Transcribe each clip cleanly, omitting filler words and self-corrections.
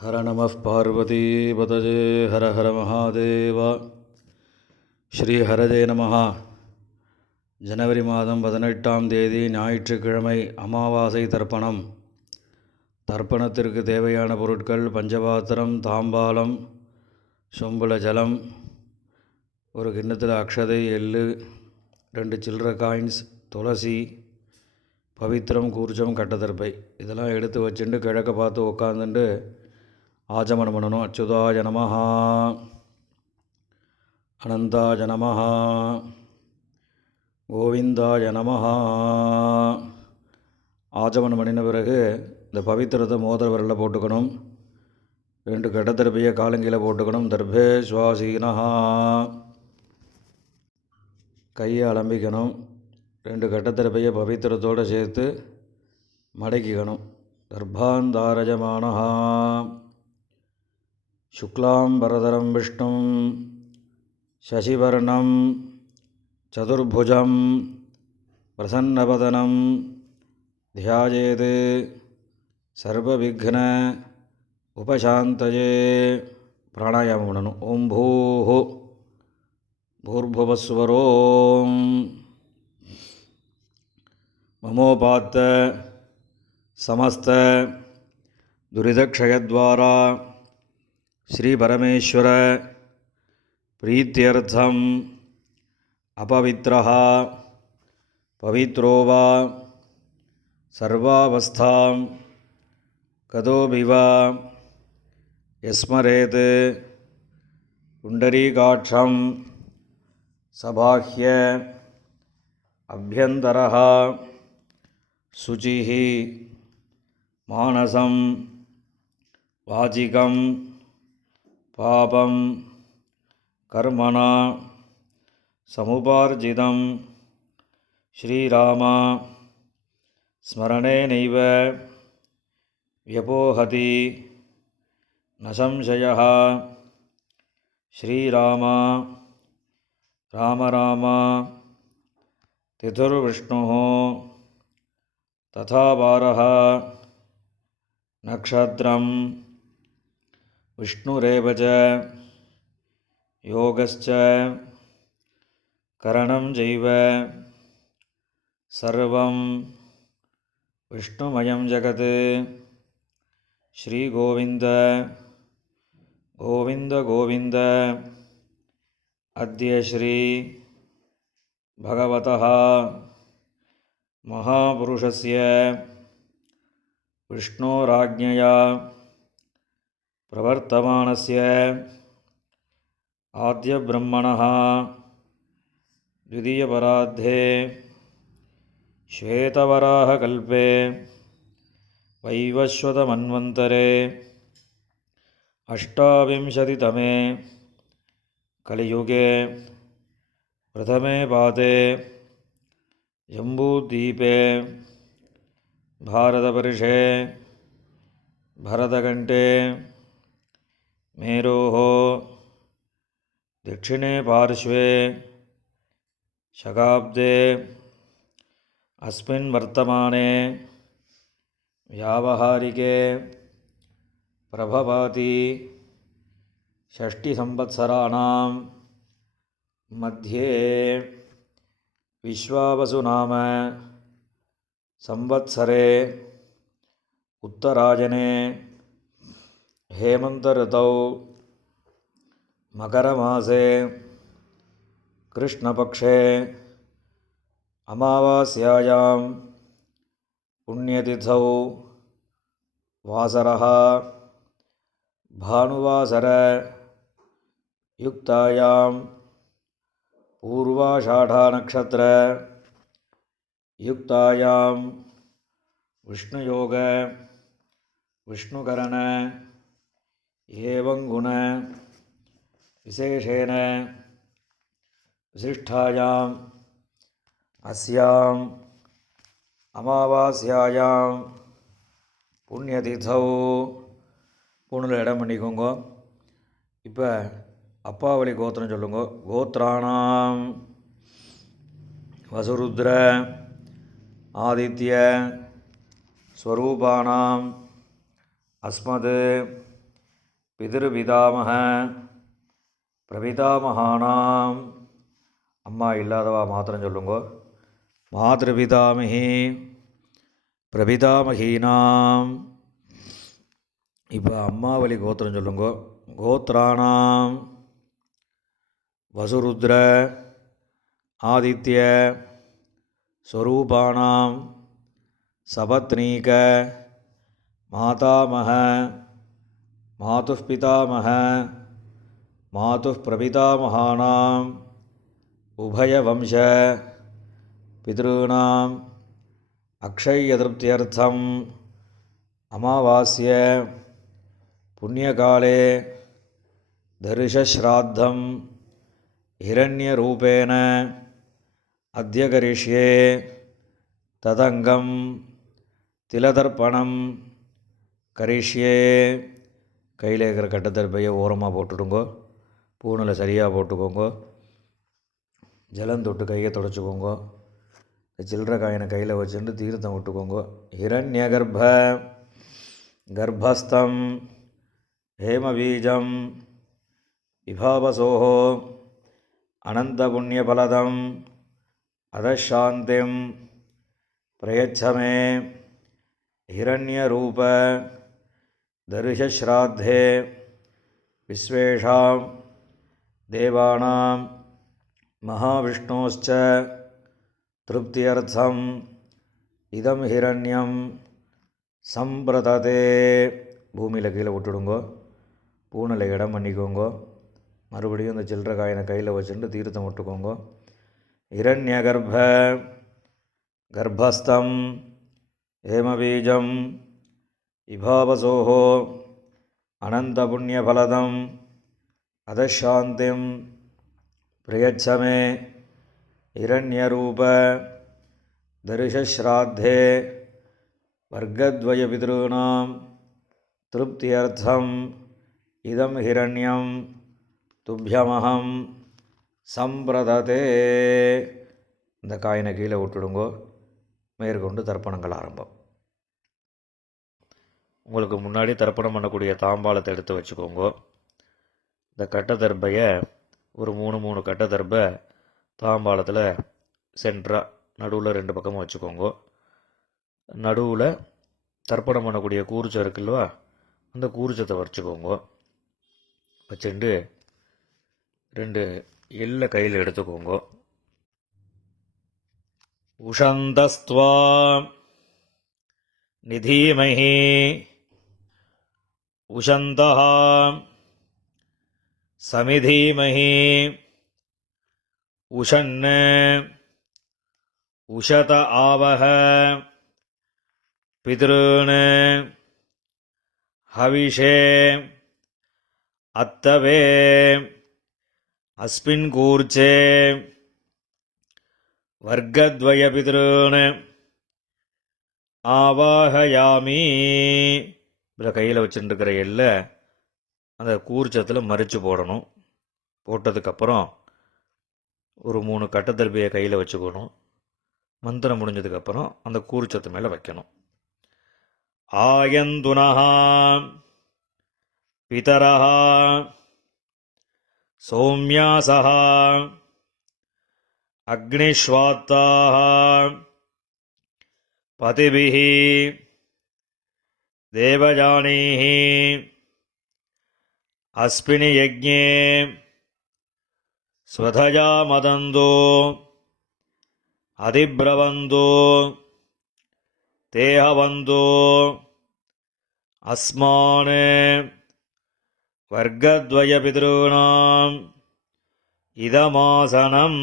ஹர நம பார்வதி பதஜே ஹர ஹர மகாதேவா. ஸ்ரீ ஹரஜே நம. ஜனவரி மாதம் 18ஆம் தேதி ஞாயிற்றுக்கிழமை, அமாவாசை தர்ப்பணம். தர்ப்பணத்திற்கு தேவையான பொருட்கள்: பஞ்சபாத்திரம், தாம்பாலம், சொம்புல ஜலம், ஒரு கிண்ணத்தில் அக்ஷதை, எள்ளு, 2 சில்லற காயின்ஸ், துளசி, பவித்திரம், கூர்ச்சம், கட்டதர்பை. இதெல்லாம் எடுத்து வச்சுட்டு கிழக்க பார்த்து உட்காந்துட்டு ஆச்சமனம் பண்ணணும். அச்சுதாய நமஹ, அனந்தாய நமஹ, கோவிந்தாய நமஹ. ஆச்சமனம் பண்ணின பிறகு இந்த பவித்திரத்தை மோதிர விரலில் போட்டுக்கணும். 2 கட்டதர்பையை காலங்கீழே போட்டுக்கணும். தர்பே சுவாசீனஹா. கையை அலம்பிக்கணும். 2 கட்டதர்பையை பவித்திரத்தோடு சேர்த்து மடக்கிக்கணும். தர்பாந்தாரஜமானஹா. சுக்லாம் பரதரம் விஷ்ணும் சசிவர்ணம் சதுர்புஜம் பிரசன்னவதனம் தியாயேத் சர்வவிக்ன உபசாந்தயே. பிராணாயாமம் பண்ணணும். ஓம் பூஹு பூர்புவஸ்வரோம் மமோபாத்த சமஸ்த துரிதக்ஷயத்வாரா ஸ்ரீ பரமேஸ்வர பிரீத்யர்த்தம் அபவித்ரஹ பவித்ரோ வா சர்வாவஸ்தாம் கதோபிவா யஸ்மரேத் புண்டரீகாட்சம் சபாஹ்ய அப்யந்தரஹ சுசிஹ மானசம் வாசிகம் பாபம் கர்மணா சமுபார்ஜிதம் ஸ்ரீராம ஸ்மரணேனைவ வ்யபோஹதி ந சம்சயः. ஸ்ரீராம ராம ராம திதுர்விஷ்ணுः ததா வாரः நக்ஷத்ரம் விஷ்ணுரேவ ச யோகஸ்ச கரணம் ஜைவ சர்வம் விஷ்ணுமயம் ஜகத். ஸ்ரீ கோவிந்த கோவிந்த கோவிந்த. அத்ய ஸ்ரீ பகவதः மகாபுருஷஸ்ய விஷ்ணோராஜ்ஞயா பிரவர்த்தமானஸ்ய ஆத்யப்ரம்மணः த்விதீயபரார்த்தே ஸ்வேதவராஹகல்பே வைவஸ்வதமன்வந்தரே அஷ்டாவிம்சதிதமே கலியுகே பிரதமே பாதே ஜம்பூத்வீபே பாரதவர்ஷே பரதகண்டே மேரோः दक्षिणे पार्श्वे शकाब्दे अस्मिन् वर्तमाने व्यावहारिके प्रभवाति षष्टिसंवत्सराणां मध्ये विश्वावसुनाम संवत्सरे उत्तरायणे हेमन्तऋतौ मकरमासे कृष्णपक्षे अमावास्यायां पुण्यतिथौ वासरः भानुवासरयुक्तायां पूर्वाषाढानक्षत्रयुक्तायां विष्णुयोग विष्णुकरण एवं गुण विशेषेण विशिष्टायाम् अस्याम् अमावास्यायां புண்ணியதிதௌ. பூணில் இடம் பண்ணிக்கோங்க. இப்போ அப்பாவளி கோத்திரம் சொல்லுங்க. கோத்ராணாம் வசுருத்ர ஆதித்ய ஸ்வரூபானாம் அஸ்மத் பிதிருபிதாமக பிரபிதாமகானாம். அம்மா இல்லாதவா மாத்திரம் சொல்லுங்கோ. மாத்ருபிதாமகி பிரபிதாமகீனாம். இப்போ அம்மாவளி கோத்திரம் சொல்லுங்கோ. கோத்ராணாம் வசுருத்ர ஆதித்ய ஸ்வரூபாணாம் சபத்னீக மாதாமக மாதுः பிதாமக மாதுः பிரபிதாமகானாம் உபயவம்ச பித்ருணாம் அக்ஷயதிருப்தியர்த்தம் அமாவாஸ்ய புண்ணியகாலே தரிசஸ்ராத்தம் ஹிரண்யரூபேண அத்ய கரிஷ்யே ததங்கம் திலதர்ப்பணம் கரிஷ்யே. கையில் இருக்கிற கட்டத்தர்பையை ஓரமாக போட்டுடுங்கோ. பூணில் சரியாக போட்டுக்கோங்க. ஜலம் தொட்டு கையை தொடச்சிக்கோங்க. சில்லற காயினை கையில் வச்சுட்டு தீர்த்தம் விட்டுக்கோங்க. ஹிரண்யகர்ப்ப கர்ப்பஸ்தம் ஹேமபீஜம் விபாவசோஹோ அனந்தபுண்ணியபலதம் அதசாந்திம் பிரயச்சமே ஹிரண்யரூப தரிசஸ்ராத்தே விஸ்வேஷாம் தேவானாம் மகாவிஷ்ணோஸ்ச திருப்தியர்த்தம் இதம் ஹிரண்யம் சம்பிரததே. பூமியில் கீழே விட்டுடுங்கோ. பூனில் இடம் பண்ணிக்கோங்கோ. மறுபடியும் இந்த சில்லற காயினை கையில் வச்சுட்டு தீர்த்தம் விட்டுக்கோங்க. ஹிரண்யகர்ப்ப கர்ப்பஸ்தம் ஹேமபீஜம் விபாவசோஹோ அனந்தபுண்ணியபலதம் அதசாந்திம் பிரயச்சமே ஹிரண்யரூப தரிசஸ்ராத்தே வர்க்கத்வய பித்ருணாம் திருப்தியர்த்தம் இதம் ஹிரண்யம் துப்யமஹம் சம்பிரததே. இந்த காயினை கீழே விட்டுடுங்கோ. மேற்கொண்டு தர்ப்பணங்கள் ஆரம்பம். உங்களுக்கு முன்னாடி தர்ப்பணம் பண்ணக்கூடிய தாம்பாளத்தை எடுத்து வச்சுக்கோங்க. இந்த கட்டத்தர்பையை ஒரு 3 கட்டத்தர்பை தாம்பாளத்தில் சென்டராக நடுவில் 2 பக்கமும் வச்சுக்கோங்க. நடுவில் தர்ப்பணம் பண்ணக்கூடிய கூர்ச்சம் இருக்குல்வா, அந்த கூர்ச்சத்தை வச்சுக்கோங்க. வச்சுட்டு 2 எள்ளை கையில் எடுத்துக்கோங்க. உஷந்தஸ்த்வா நிதீமஹி உஷந்தஹ சமிதீமஹி உஷன்ன உஷத ஆவஹ பித்ருன் ஹவிஷே அத்தவே அஸ்மின் கூர்ச்சே வர்க்கத்வய பித்ருன் ஆவாஹயாமி. இதில் கையில் வச்சுட்டுருக்கிற எல்லை அந்த கூர்ச்சத்தில் மறித்து போடணும். போட்டதுக்கப்புறம் ஒரு 3 கட்டத்தர்பியை கையில் வச்சுக்கணும். மந்திரம் முடிஞ்சதுக்கப்புறம் அந்த கூர்ச்சத்து மேலே வைக்கணும். ஆயந்துனஹா பிதரஹா சௌமியாசஹா அக்னிஷ்வாத்தாஹ பதிபிஹி தேவஜானீஹி அஸ்மினி யஜ்ஞே ஸ்வதஜா மதந்தோ அதிப்ரவந்தோ தேஹவந்தோ அஸ்மான் வர்க்கத்வய பித்ருணாம் இதமாசனம்.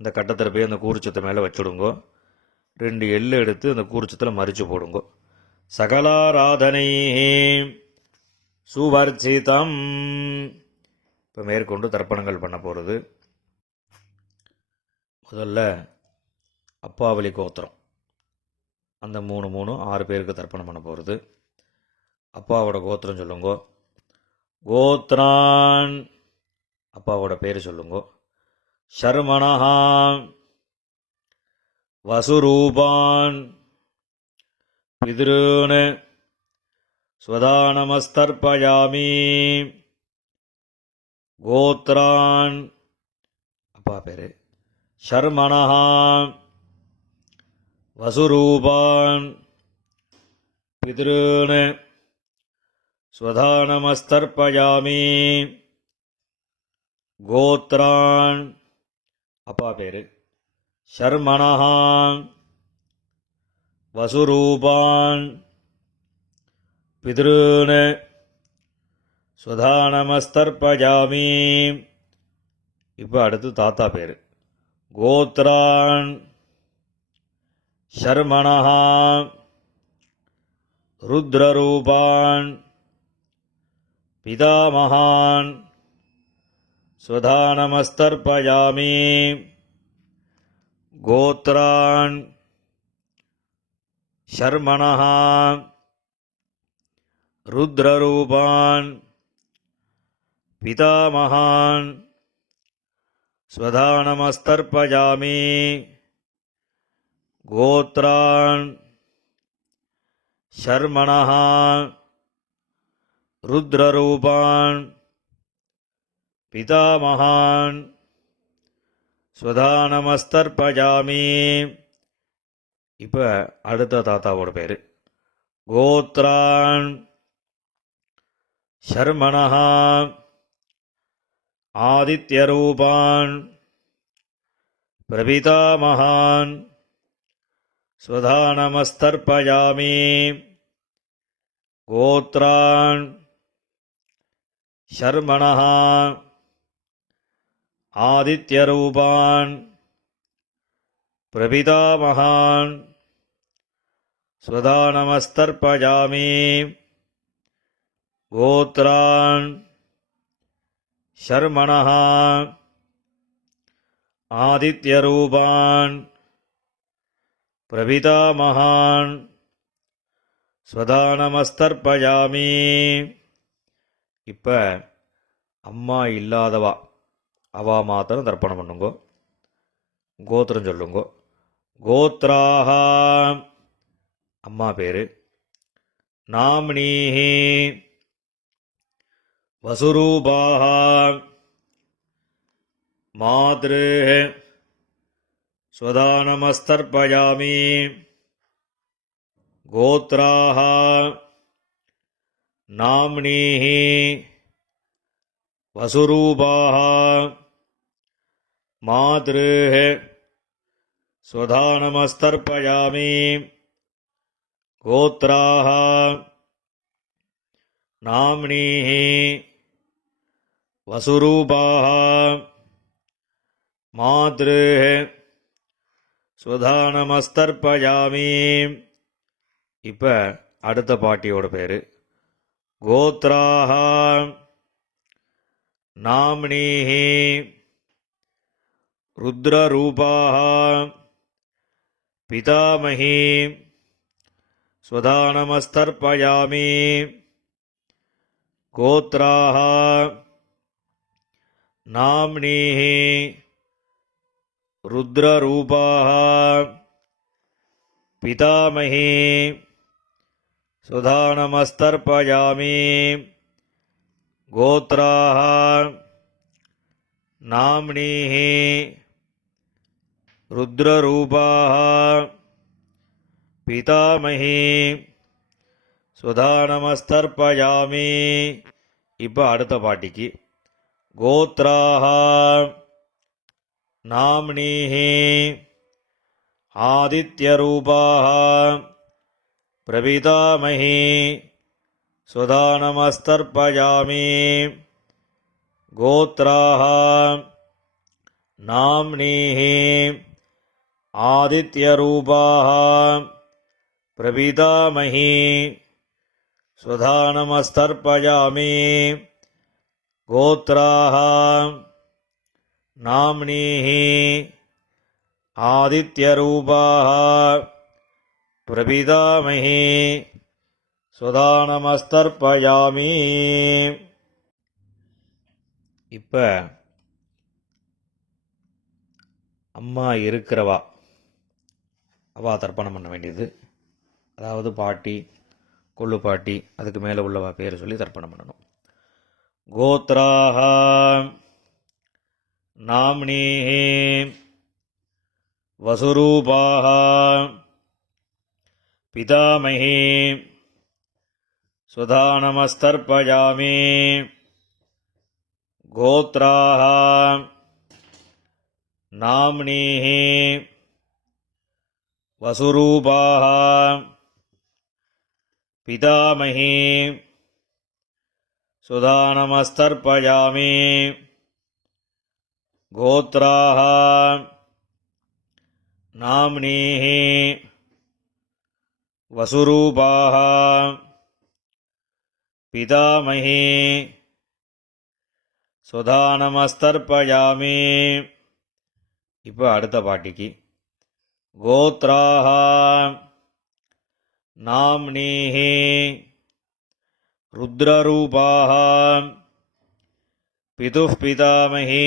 இந்த கட்டத்தில் போய் அந்த கூர்ச்சத்தை மேலே வச்சுடுங்கோ. 2 எள்ளு எடுத்து அந்த கூர்ச்சத்தில் மறித்து போடுங்கோ. சகலாராதனை சுவர்ச்சிதம். இப்போ மேற்கொண்டு தர்ப்பணங்கள் பண்ண போகிறது. முதல்ல அப்பாவளி கோத்திரம், அந்த 6 பேருக்கு தர்ப்பணம் பண்ண போகிறது. அப்பாவோட கோத்திரம் சொல்லுங்கோ. கோத்ரான், அப்பாவோட பேர் சொல்லுங்கோ. ஷர்மணஹா வசுரூபான் பித்ருன் ஸ்வதானமஸ்தர்ப்பயாமி. கோத்ரான் அப்பா பேர். ஷர்மணஹ வசுரூபான் பித்ருன் ஸ்வதானமஸ்தர்ப்பயாமி. கோத்ரான் அப்பா பேர். ஷர்மணஹ வசுரூபான் பித்ருன் ஸ்வதானமஸ்தர்ப்பயாமி. இப்போ அடுத்து தாத்தா பேர். கோத்ரான் ஷர்மணஹ ருத்ரரூபான் பிதாமகான் ஸ்வதானமஸ்தர்ப்பயாமி. கோத்ரான் ஷர்மணஹ ருத்ரரூபான் பிதாமகான் ஸ்வதானமஸ்தர்ப்பயாமி. கோத்ரான் ஷர்மணஹ ருத்ரரூபான் பிதாமகான் ஸ்வதானமஸ்தர்ப்பயாமி. இப்போ அடுத்த தாத்தாவோட பேர். கோத்ரான் ஷர்மணஹ ஆதித்யரூபான் பிரபிதாமகான் ஸ்வதானமஸ்தர்ப்பயாமி. கோத்ரான் ஷர்மணஹ ஆதித்யரூபான் பிரபிதாமகான் ஸ்வதானமஸ்தர்ப்பயாமி. கோத்ரான் ஷர்மணஹ ஆதித்யரூபான் பிரபிதாமகான் ஸ்வதானமஸ்தர்ப்பயாமி. இப்போ அம்மா இல்லாதவா அவா மாத்திரம் தர்ப்பணம் பண்ணுங்கோ. கோத்திரம் சொல்லுங்கோ. கோத்ராஹ அம்மா பேர். நாம்னீஹி வசுரூபாஹ மாத்ருஹ ஸ்வதானமஸ்தர்ப்பயாமி. கோத்ராஹ நாம்னீஹி வசுரூபாஹ மாத்ருஹ ஸ்வதானமஸ்தர்ப்பயாமி. கோத்ராஹ நாம்னீஹி வசுரூபாஹ மாத்ருஹ ஸ்வதானமஸ்தர்ப்பயாமி. இப்போ அடுத்த பாட்டியோட பேர். கோத்ராஹ நாம்னீஹி ருத்ரரூபாஹ பிதாமகி ஸ்வதானமஸ்தர்ப்பயாமி. கோத்ராஹ நாம்னீஹி ருத்ரரூபாஹ பிதாமகி ஸ்வதானமஸ்தர்ப்பயாமி. கோத்ராஹ நாம்னீஹி ருத்ரரூபாஹ பிதாமகி ஸ்வதானமஸ்தர்ப்பயாமி. இப்போ அடுத்த பாட்டிக்கு. கோத்ராஹ நாம்னீஹி ஆதித்யரூபாஹ பிரபிதாமகி ஸ்வதானமஸ்தர்ப்பயாமி. கோத்ராஹ நாம்னீஹி ஆதித்யரூபாஹ பிரபிதாமகி ஸ்வதானமஸ்தர்ப்பயாமி. கோத்ராஹ நாம்னீஹி ஆதித்யரூபாஹ பிரபிதாமகி ஸ்வதானமஸ்தர்ப்பயாமி. இப்போ அம்மா இருக்கிறவா அவா தர்ப்பணம் பண்ண வேண்டியது. அதாவது பாட்டி, கொள்ளுப்பாட்டி, அதுக்கு மேலே உள்ளவா பேர் சொல்லி தர்ப்பணம் பண்ணணும். கோத்ராஹ நாம்னீஹி வசுரூபாஹ பிதாமஹி சுதானமஸ்தர்ப்பயாமி. கோத்ராஹ நாம்னீஹி வசுரூபாஹ பிதாமஹி சுதானமஸ்தர்ப்பயாமி. கோத்ராஹ நாம்னீஹி வசுரூபாஹ பிதாமஹி சுதானமஸ்தர்ப்பயாமி. இப்போ அடுத்த பாட்டிக்கு கோத்ராஹ நாம்னீஹி ருத்ரரூபாஹ பிதுः பிதாமஹி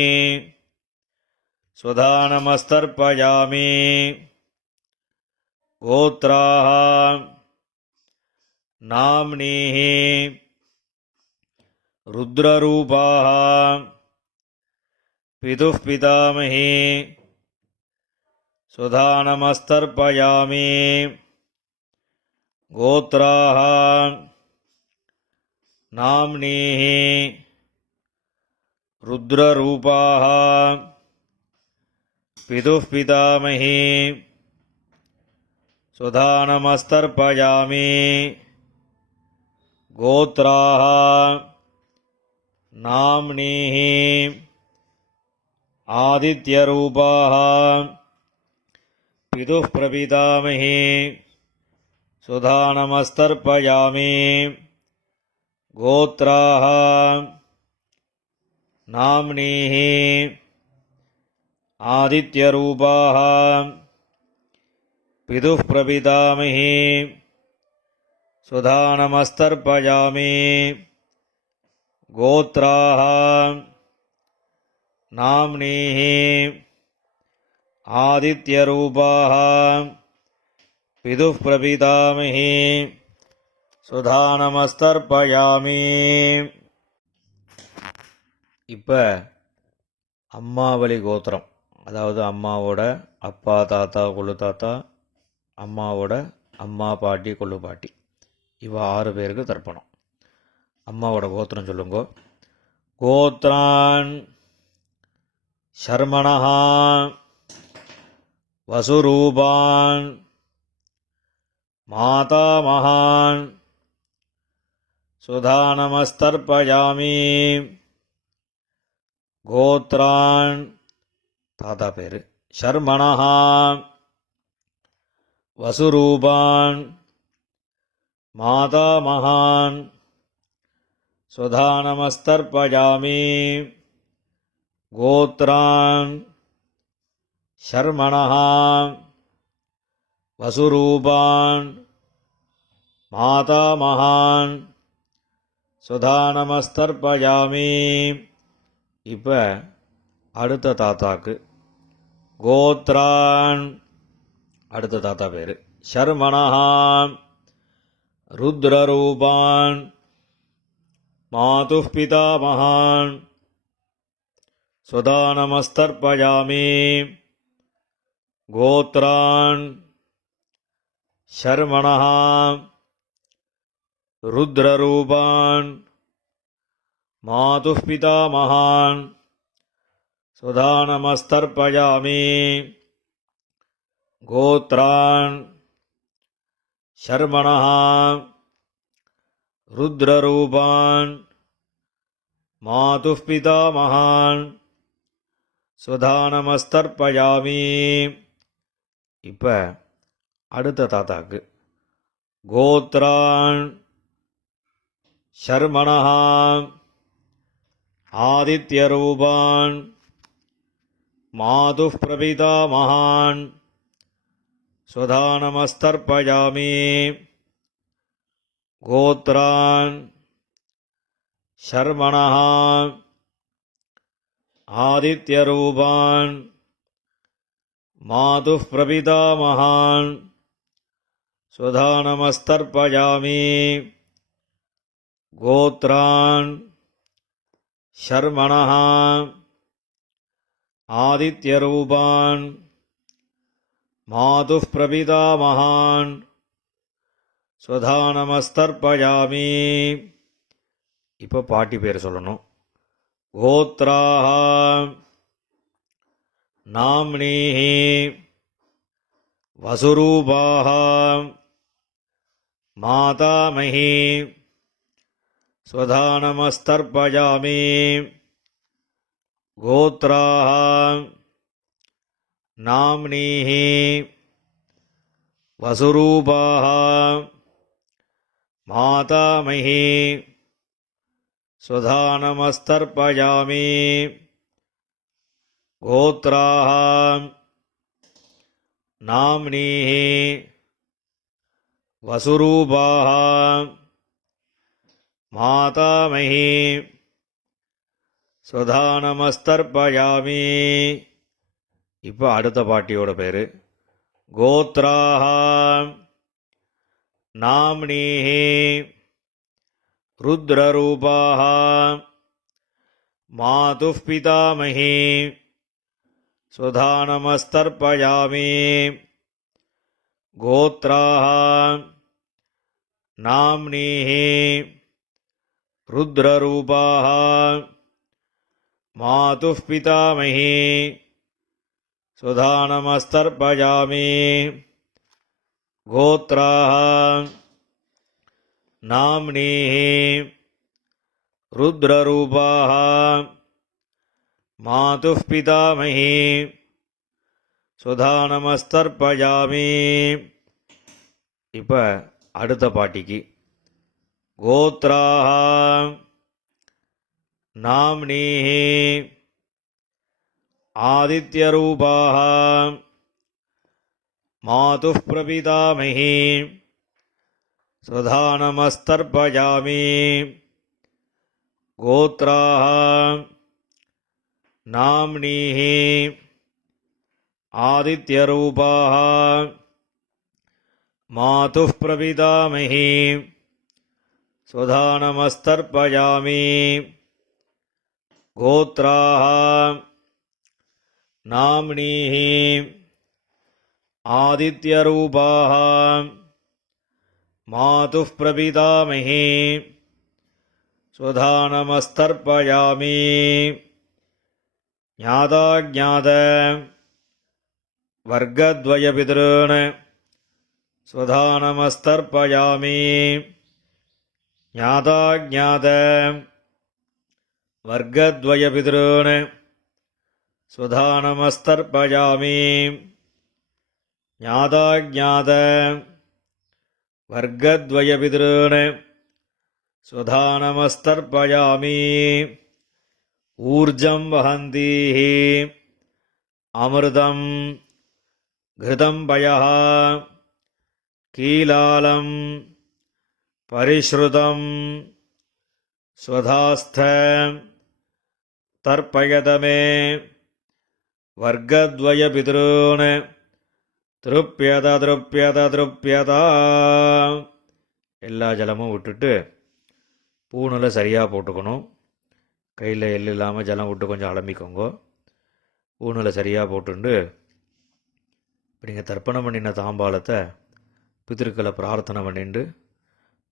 சுதானமஸ்தர்ப்பயாமி. கோத்ராஹ நாம்னீஹி ருத்ரரூபாஹ பிதுः பிதாமஹி சுதானமஸ்தர்ப்பயாமி. கோத்ராஹ நாம்னீஹி ருத்ரரூபாஹ பிதுः பிதாமஹி சுதானமஸ்தர்ப்பயாமி. கோத்ராஹ நாம்னீஹி ஆதித்யரூபாஹ பிதுः பிரபிதாமஹி சுதானமஸ்தர்ப்பயாமி. கோத்ராஹ நாம்னீஹி ஆதித்யரூபாஹ பிதுः பிரபிதாமஹி சுதானமஸ்தர்ப்பயாமி. கோத்ராஹ நாம்னீஹி ஆதித்யரூபாஹ பிதுः பிரபிதாமஹி சுதானமஸ்தர்ப்பயாமி. இப்போ அம்மாவளி கோத்திரம், அதாவது அம்மாவோட அப்பா தாத்தா கொள்ளு தாத்தா, அம்மாவோட அம்மா பாட்டி கொள்ளு பாட்டி, இவ 6 பேருக்கு தர்ப்பணம். அம்மாவோட கோத்திரம் சொல்லுங்க. கோத்ரான் சர்மணஹ வசுரூபான் மாதாமகான் சுதானமஸ்தர்ப்பயாமி. கோத்ரான் தாத்தா பேர் சர்மணஹ வசுரூபான் மாதாமகான் சுதானமஸ்தர்ப்பயாமி. கோத்ரான் சர்மணஹ வசுரூபான் மாதாமகான் சுதானமஸ்தர்ப்பயாமி. இப்போ அடுத்த தாத்தாக்கு கோத்ரான், அடுத்த தாத்தா பேர் சர்மணஹ ருத்ரரூபான் மாதுः பிதாமகான் சுதானமஸ்தர்ப்பயாமி. கோத்ரான் சர்மணஹ ருத்ரரூபான் மாதுः பிதாமகான் சுதானமஸ்தர்ப்பயாமி. கோத்ரான் சர்மணஹ ருத்ரரூபான் மாதுः பிதாமகான் சுதானமஸ்தர்ப்பயாமி. இப்போ அடுத்த தாத்தாக்கு கோத்ரான் சர்மணஹ ஆதித்யரூபான் மாதுः பிரபிதாமகான் சுதானமஸ்தர்ப்பயாமி. கோத்ரான் சர்மணஹ ஆதித்யரூபான் மாதுः பிரபிதாமகான் स्वधानमस्तर्पयामि गोत्रान् शर्मणः आदित्यरूपान् मातुः प्रपितामहान् स्वधानमस्तर्पयामि. இப்போ பாட்டி பேர் சொல்லணும். கோத்ராஹ நாம்னீஹ வசுரூபாஹ மாதாமஹி ஸ்வதானமஸ்தர்ப்பயாமி. கோத்ராஹ நாம்னீஹ வசுரூபாஹ மாதாமஹி ஸ்வதானமஸ்தர்ப்பயாமி. கோத்ராஹ நாம்னீஹ வசுரூபாஹ மாதாமஹி ஸ்வதானமஸ்தர்ப்பயாமி. இப்போ அடுத்த பாட்டியோட பேர் கோத்ராஹ நாம்னீஹ ருத்ரரூபாஹ மாதுः பிதாமஹி ஸ்வதானமஸ்தர்ப்பயாமி. கோத்ராஹ நாம்னீஹ ருத்ரரூபாஹ மாதுः பிதாமஹி ஸ்வதானமஸ்தர்ப்பயாமி. கோத்ராஹ நாம்னீஹ ருத்ரரூபாஹ மாதுः பிதாமஹி ஸ்வதானமஸ்தர்ப்பயாமி. இப்போ அடுத்த பாட்டிக்கு கோத்ராஹ நாம்னீஹ ஆதித்யரூபாஹ மாதுः பிரபிதாமஹி ஸ்வதானமஸ்தர்ப்பயாமி. கோத்ராஹ நாம்னீஹ ஆதித்யரூபாஹ மாதுः பிரபிதாமஹி ஸ்வதானமஸ்தர்ப்பயாமி. கோத்ராஹ நாம்னீஹ ஆதித்யரூபாஹ மாதுः பிரபிதாமஹி ஸ்வதானமஸ்தர்ப்பயாமி. ஞாதாஜ்ஞாத வர்க்கத்வயபிதॄன் ஸ்வதானமஸ்தர்ப்பயாமி. ஞாதாஜ்ஞாத வர்க்கத்வயபிதॄன் ஸ்வதானமஸ்தர்ப்பயாமி. ஞாதாஜ்ஞாத வர்க்கத்வயபிதॄன் ஸ்வதானமஸ்தர்ப்பயாமி. ஊர்ஜம் வஹந்தீஹ அமிர்தம் घृतं पयः कीलालं परिश्रुतं स्वधास्थ तर्पयत मे वर्गद्वयपितॄन् திருப்பியத திருப்பியத திருப்பியதா. எல்லா ஜலமும் விட்டுட்டு பூணில் சரியாக போட்டுக்கணும். கையில் எள் இல்லாமல் ஜலம் விட்டு கொஞ்சம் அலம்பிக்கோங்க. பூணில் சரியாக போட்டுண்டு இப்போ நீங்கள் தர்ப்பணம் பண்ணின தாம்பாலத்தை பித்திருக்களை பிரார்த்தனை பண்ணிட்டு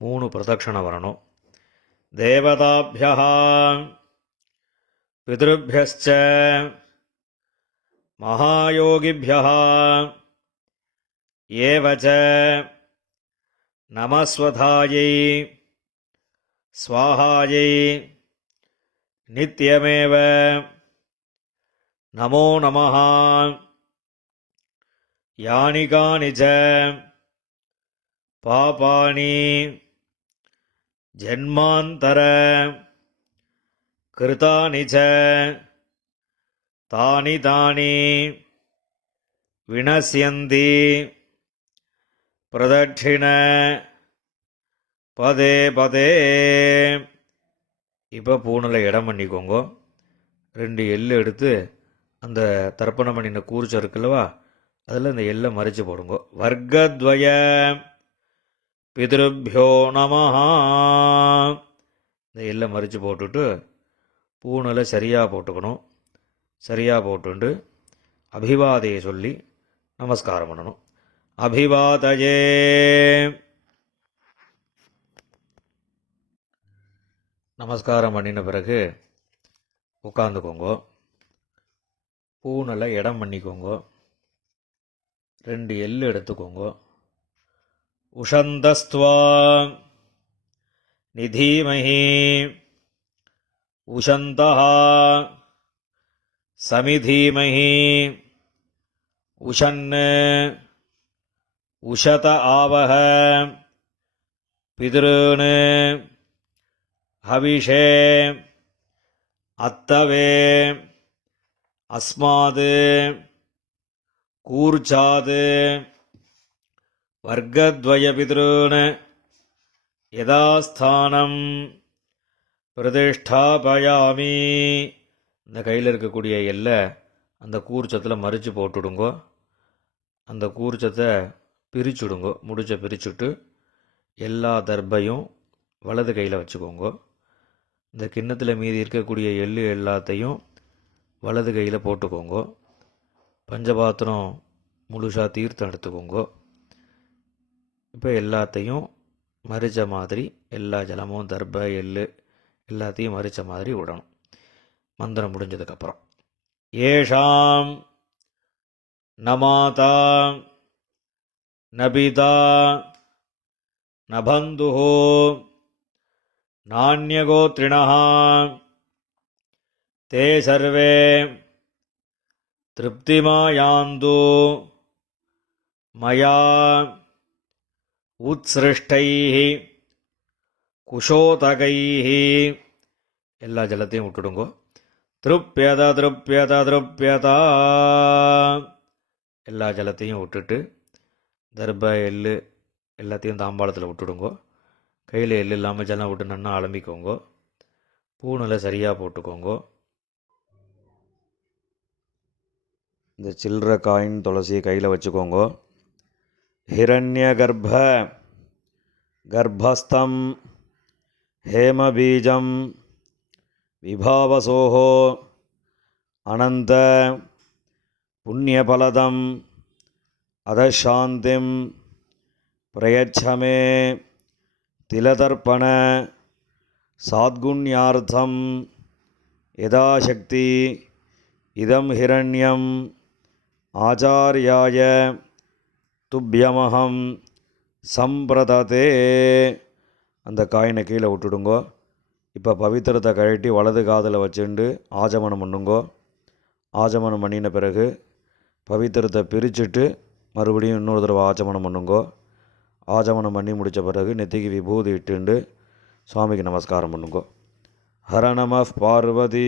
3 பிரதட்சணம் வரணும். தேவதாபியா பிதృभ्यश्च மகாயோகிபியா ஏவச நமஸ்வதாயை ஸ்வாஹாயை நித்யமேவ நமோ நமः. யானி கானி ச பாபானி ஜன்மாந்தர கிருதானி ச தானி தானி வினஸ்யந்தி பிரதட்சிண பதே பதே. இப்போ பூணில் இடம் பண்ணிக்கோங்க. 2 எள்ளு எடுத்து அந்த தர்ப்பணம் பண்ணின கூர்ச்சம் இருக்குல்லவா, அதில் இந்த எள்ளை மறைச்சு போடுங்க. வர்க்கத்வய பிதிருப்யோ நமஹ. இந்த எல்லை மறித்து போட்டுட்டு பூணில் சரியாக போட்டுக்கணும். சரியாக போட்டுண்டு அபிவாதையை சொல்லி நமஸ்காரம் பண்ணணும். அபிவாதயே. நமஸ்காரம் பண்ணின பிறகு உட்காந்துக்கோங்க. பூணில் இடம் பண்ணிக்கோங்க. 2 எள்ளு எடுத்துக்கோங்க. உஷந்தஸ்துவா நிதீமஹி உஷந்தஹ சமிதீமஹி உஷன் உஷத ஆவஹ பிதॄன் ஹவிஷே அத்தவே அஸ்மாத் கூர்ச்சாத் வர்க்கத்வய பிதॄன் யதாஸ்தானம் பிரதிஷ்டாபயாமி. இந்த கையில் இருக்கக்கூடிய எல்லை அந்த கூர்ச்சத்தில் மறித்து போட்டுடுங்கோ. அந்த கூர்ச்சத்தை பிரிச்சுடுங்கோ. முடிச்ச பிரிச்சுட்டு எல்லா தர்பையும் வலது கையில் வச்சுக்கோங்க. இந்த கிண்ணத்தில் மீதி இருக்கக்கூடிய எள்ளு எல்லாத்தையும் வலது கையில் போட்டுக்கோங்க. பஞ்சபாத்திரம் முழுசாக தீர்த்தம் எடுத்துக்கோங்க. இப்போ எல்லாத்தையும் மறித்த மாதிரி எல்லா ஜலமும் தர்பை எள்ளு எல்லாத்தையும் மறித்த மாதிரி விடணும். மந்திரம் முடிஞ்சதுக்கப்புறம் ஏஷாம் நமாதா நபிதா நபந்துஹோ நான்யகோத்ரிணः தே சர்வே திருப்திமாயாந்து மயா உத்ஸ்ருஷ்டைः குஷோதகைः. எல்லா ஜலத்தையும் விட்டுடுங்கோ. திருப்யத திருப்யத திருப்யதா. எல்லா ஜலத்தையும் விட்டுட்டு தர்ப எள்ளு எல்லாத்தையும் தாம்பாளத்தில் விட்டுடுங்கோ. கையில் எள்ளு இல்லாமல் ஜலம் விட்டு நன்னா அலம்பிக்கோங்கோ. பூணில் சரியாக போட்டுக்கோங்கோ. இந்த சில்லற காயின் துளசியை கையில் வச்சுக்கோங்கோ. ஹிரண்ய கர்ப்பஸ்தம் ஹேமபீஜம் விபாவசோஹோ அனந்த புண்ணியபலதம் அதசாந்திம் பிரயச்சமே திலதர்ப்பண சாத்குண்யார்த்தம் யதாசக்தி இதம் ஹிரண்யம் ஆச்சார்யாய துப்யமஹம் சம்பிரததே. அந்த காயினை கீழே விட்டுடுங்கோ. இப்போ பவித்திரத்தை கழட்டி வலது காதில் வச்சுண்டு ஆஜமனம் பண்ணுங்கோ. ஆஜமனம் பண்ணின பிறகு பவித்திரத்தை பிரிச்சுட்டு மறுபடியும் இன்னொரு தடவை ஆச்சமனம் பண்ணுங்கோ. ஆச்சமனம் பண்ணி முடித்த பிறகு நெத்திக்கு விபூதி இட்டுண்டு சுவாமிக்கு நமஸ்காரம் பண்ணுங்கோ. ஹர நம பார்வதி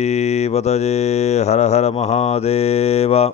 பதஜே ஹர ஹர மகாதேவா.